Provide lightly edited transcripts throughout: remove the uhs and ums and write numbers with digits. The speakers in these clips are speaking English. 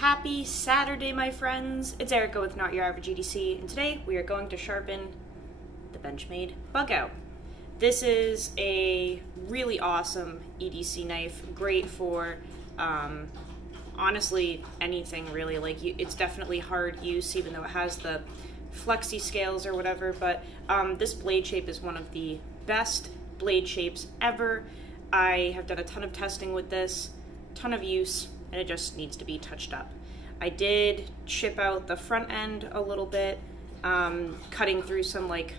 Happy Saturday, my friends. It's Erica with Not Your Average EDC, and today we are going to sharpen the Benchmade Bugout. This is a really awesome EDC knife, great for honestly anything really. Like it's definitely hard use, even though it has the flexi scales or whatever, but this blade shape is one of the best blade shapes ever. I have done a ton of testing with this, ton of use, and it just needs to be touched up. I did chip out the front end a little bit, cutting through some like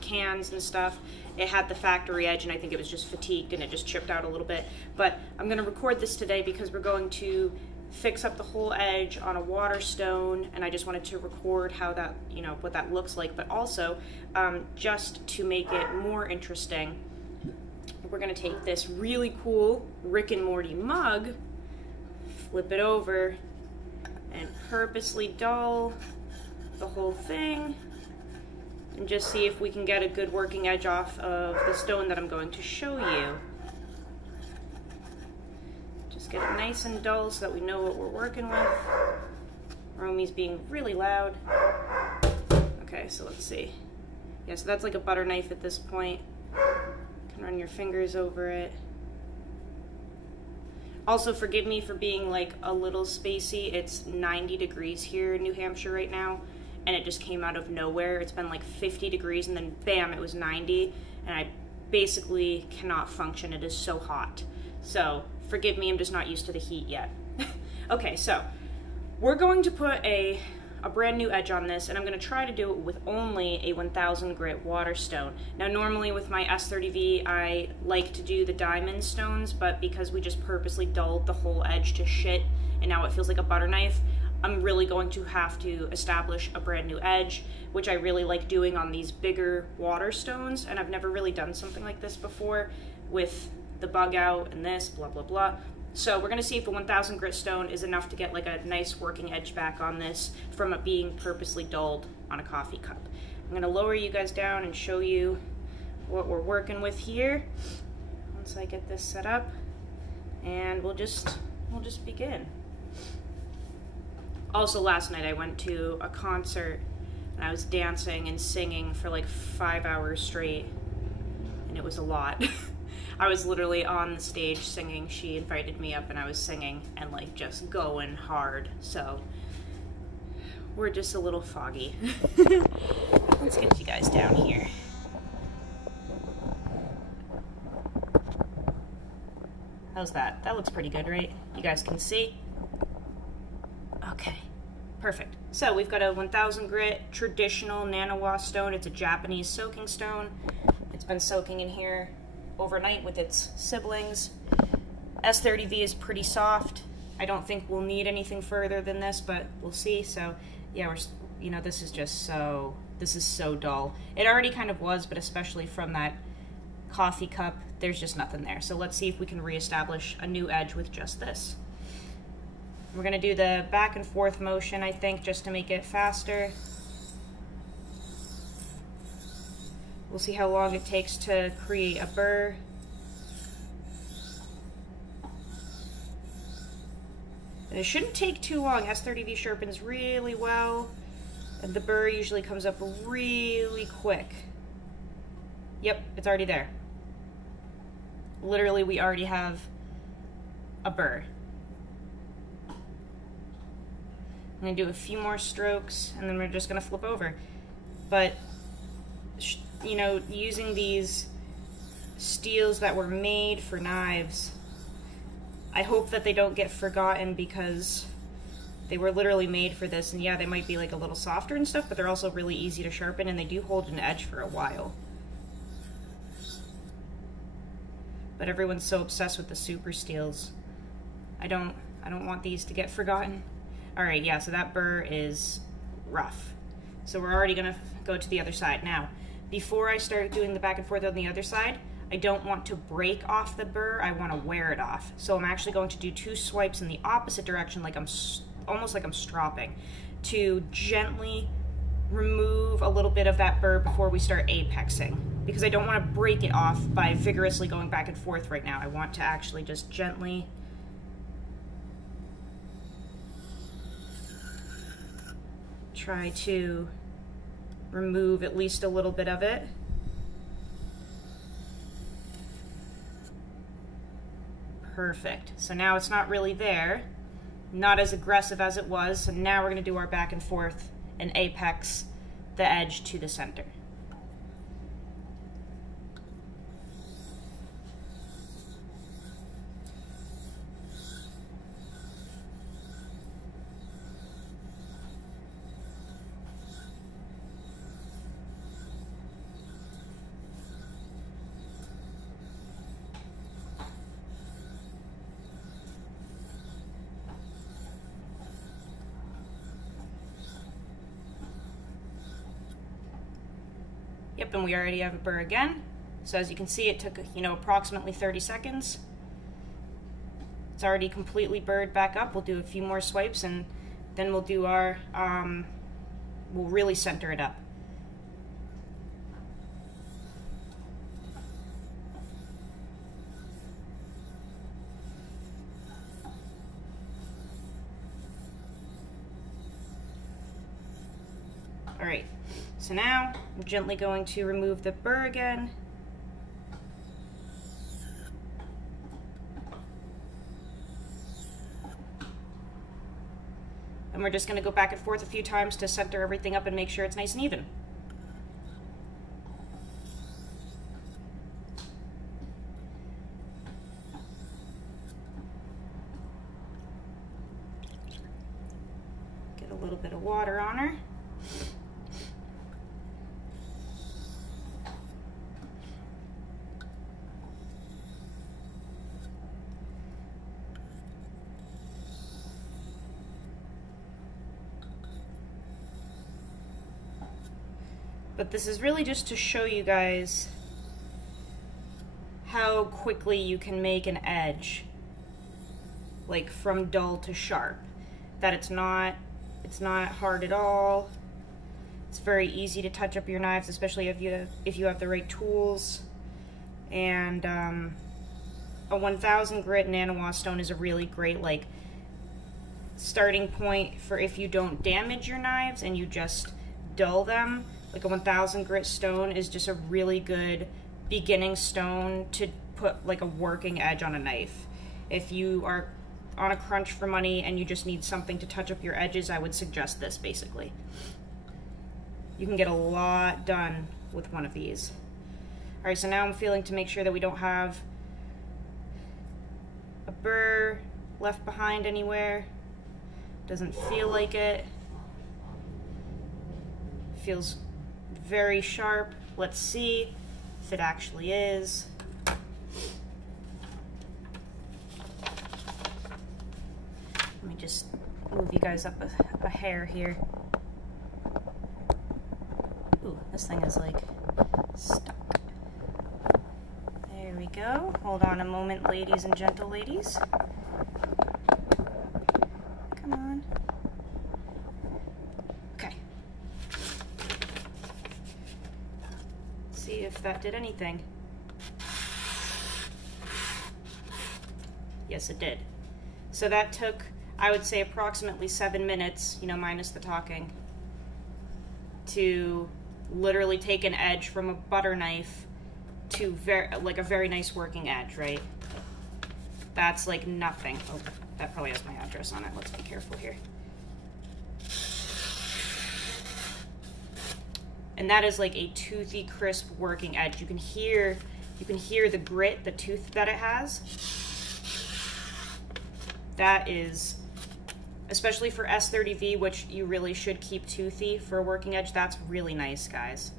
cans and stuff. It had the factory edge and I think it was just fatigued and it just chipped out a little bit. But I'm gonna record this today because we're going to fix up the whole edge on a Waterstone, and I just wanted to record how that, what that looks like, but also just to make it more interesting, we're gonna take this really cool Rick and Morty mug, flip it over, and purposely dull the whole thing, and just see if we can get a good working edge off of the stone that I'm going to show you. Just get it nice and dull so that we know what we're working with. Romy's being really loud. Okay, so let's see. Yeah, so that's like a butter knife at this point. You can run your fingers over it. Also, forgive me for being like a little spacey. It's 90 degrees here in New Hampshire right now, and it just came out of nowhere. It's been like 50 degrees and then bam, it was 90, and I basically cannot function. It is so hot. So forgive me, I'm just not used to the heat yet. Okay, so we're going to put a brand new edge on this, and I'm going to try to do it with only a 1000 grit Waterstone. Now normally with my S30V I like to do the diamond stones, but because we just purposely dulled the whole edge to shit and now it feels like a butter knife, I'm really going to have to establish a brand new edge, which I really like doing on these bigger Waterstones, and I've never really done something like this before with the Bugout and this, blah blah blah. So we're gonna see if the 1000 grit stone is enough to get like a nice working edge back on this from it being purposely dulled on a coffee cup. I'm gonna lower you guys down and show you what we're working with here once I get this set up, and we'll just begin. Also, last night I went to a concert and I was dancing and singing for like 5 hours straight, and it was a lot. I was literally on the stage singing. She invited me up and I was singing and like just going hard. So we're just a little foggy. Let's get you guys down here. How's that? That looks pretty good, right? You guys can see? Okay, perfect. So we've got a 1000 grit Traditional Naniwa stone. It's a Japanese soaking stone. It's been soaking in here overnight with its siblings. S30V is pretty soft. I don't think we'll need anything further than this, but we'll see. So yeah, this is so dull. It already kind of was, but especially from that coffee cup, there's just nothing there. So let's see if we can reestablish a new edge with just this. We're gonna do the back and forth motion, I think, just to make it faster. We'll see how long it takes to create a burr. And it shouldn't take too long. S30V sharpens really well, and the burr usually comes up really quick. Yep, it's already there. Literally, we already have a burr. I'm gonna do a few more strokes, and then we're just gonna flip over. But using these steels that were made for knives, I hope that they don't get forgotten because they were literally made for this. And yeah, they might be like a little softer and stuff, but they're also really easy to sharpen, and they do hold an edge for a while. But everyone's so obsessed with the super steels. I don't want these to get forgotten. All right, yeah, so that burr is rough. So we're already gonna go to the other side. Now, before I start doing the back and forth on the other side, I don't want to break off the burr, I want to wear it off. So I'm actually going to do 2 swipes in the opposite direction, like almost like I'm stropping, to gently remove a little bit of that burr before we start apexing, because I don't want to break it off by vigorously going back and forth right now. I want to actually just gently try to remove at least a little bit of it. Perfect. So now it's not really there, not as aggressive as it was. So now we're going to do our back and forth and apex the edge to the center. Yep, and we already have a burr again. So as you can see, it took, approximately 30 seconds. It's already completely burred back up. We'll do a few more swipes and then we'll do our, we'll really center it up. All right, so now I'm gently going to remove the burr again. And we're just going to go back and forth a few times to center everything up and make sure it's nice and even. Get a little bit of water on her. But this is really just to show you guys how quickly you can make an edge, like from dull to sharp. That it's not hard at all. It's very easy to touch up your knives, especially if you have the right tools. And a 1000 grit Naniwa stone is a really great starting point for if you don't damage your knives and you just dull them. Like a 1000 grit stone is just a really good beginning stone to put like a working edge on a knife. If you are on a crunch for money and you just need something to touch up your edges, I would suggest this basically. You can get a lot done with one of these. All right, so now I'm feeling to make sure that we don't have a burr left behind anywhere. Doesn't feel like it. Feels very sharp. Let's see if it actually is. Let me just move you guys up a hair here. Ooh, this thing is like stuck. There we go. Hold on a moment, ladies and gentle ladies. Come on. Okay. See if that did anything. Yes, it did. So that took, I would say, approximately 7 minutes, minus the talking, to literally take an edge from a butter knife to a very nice working edge, right? That's like nothing. Oh, that probably has my address on it. Let's be careful here. And that is like a toothy, crisp working edge. You can hear the grit, the tooth that it has. That is, especially for S30V, which you really should keep toothy for a working edge, that's really nice, guys.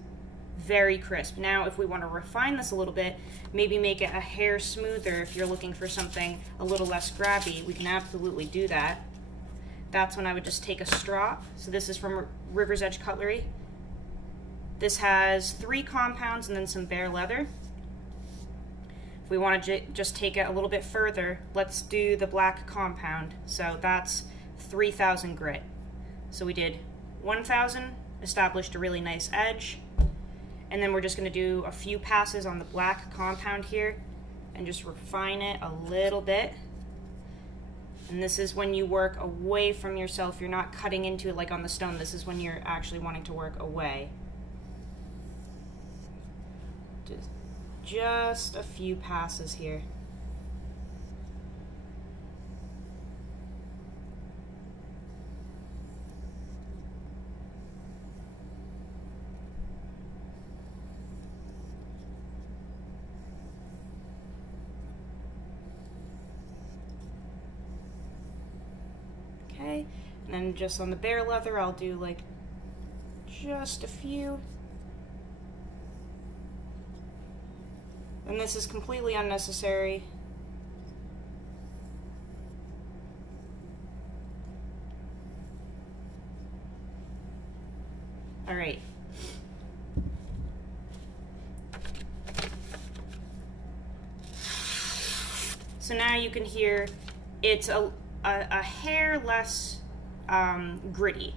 Very crisp. Now, if we want to refine this a little bit, maybe make it a hair smoother if you're looking for something a little less grabby, we can absolutely do that. That's when I would just take a strop. So this is from Rivers Edge Cutlery. This has 3 compounds and then some bare leather. If we want to just take it a little bit further, let's do the black compound. So that's 3000 grit. So we did 1000, established a really nice edge, and then we're just going to do a few passes on the black compound here and just refine it a little bit. And this is when you work away from yourself. You're not cutting into it like on the stone. This is when you're actually wanting to work away. Just a few passes here. Okay, and then just on the bare leather, I'll do like just a few. And this is completely unnecessary. All right. So now you can hear it's a hair less gritty.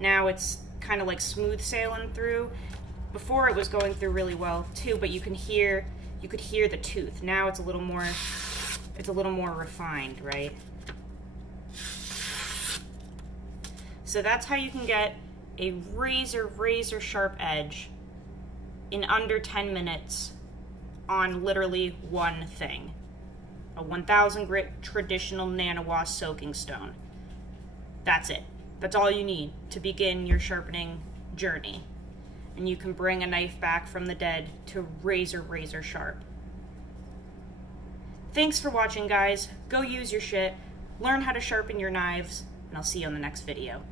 Now it's kind of like smooth sailing through. Before it was going through really well too, but you could hear the tooth. Now it's a little more refined, right? So that's how you can get a razor sharp edge in under 10 minutes on literally one thing. A 1000 grit traditional Naniwa soaking stone. That's it. That's all you need to begin your sharpening journey. And you can bring a knife back from the dead to razor sharp. Thanks for watching, guys. Go use your shit, learn how to sharpen your knives, and I'll see you on the next video.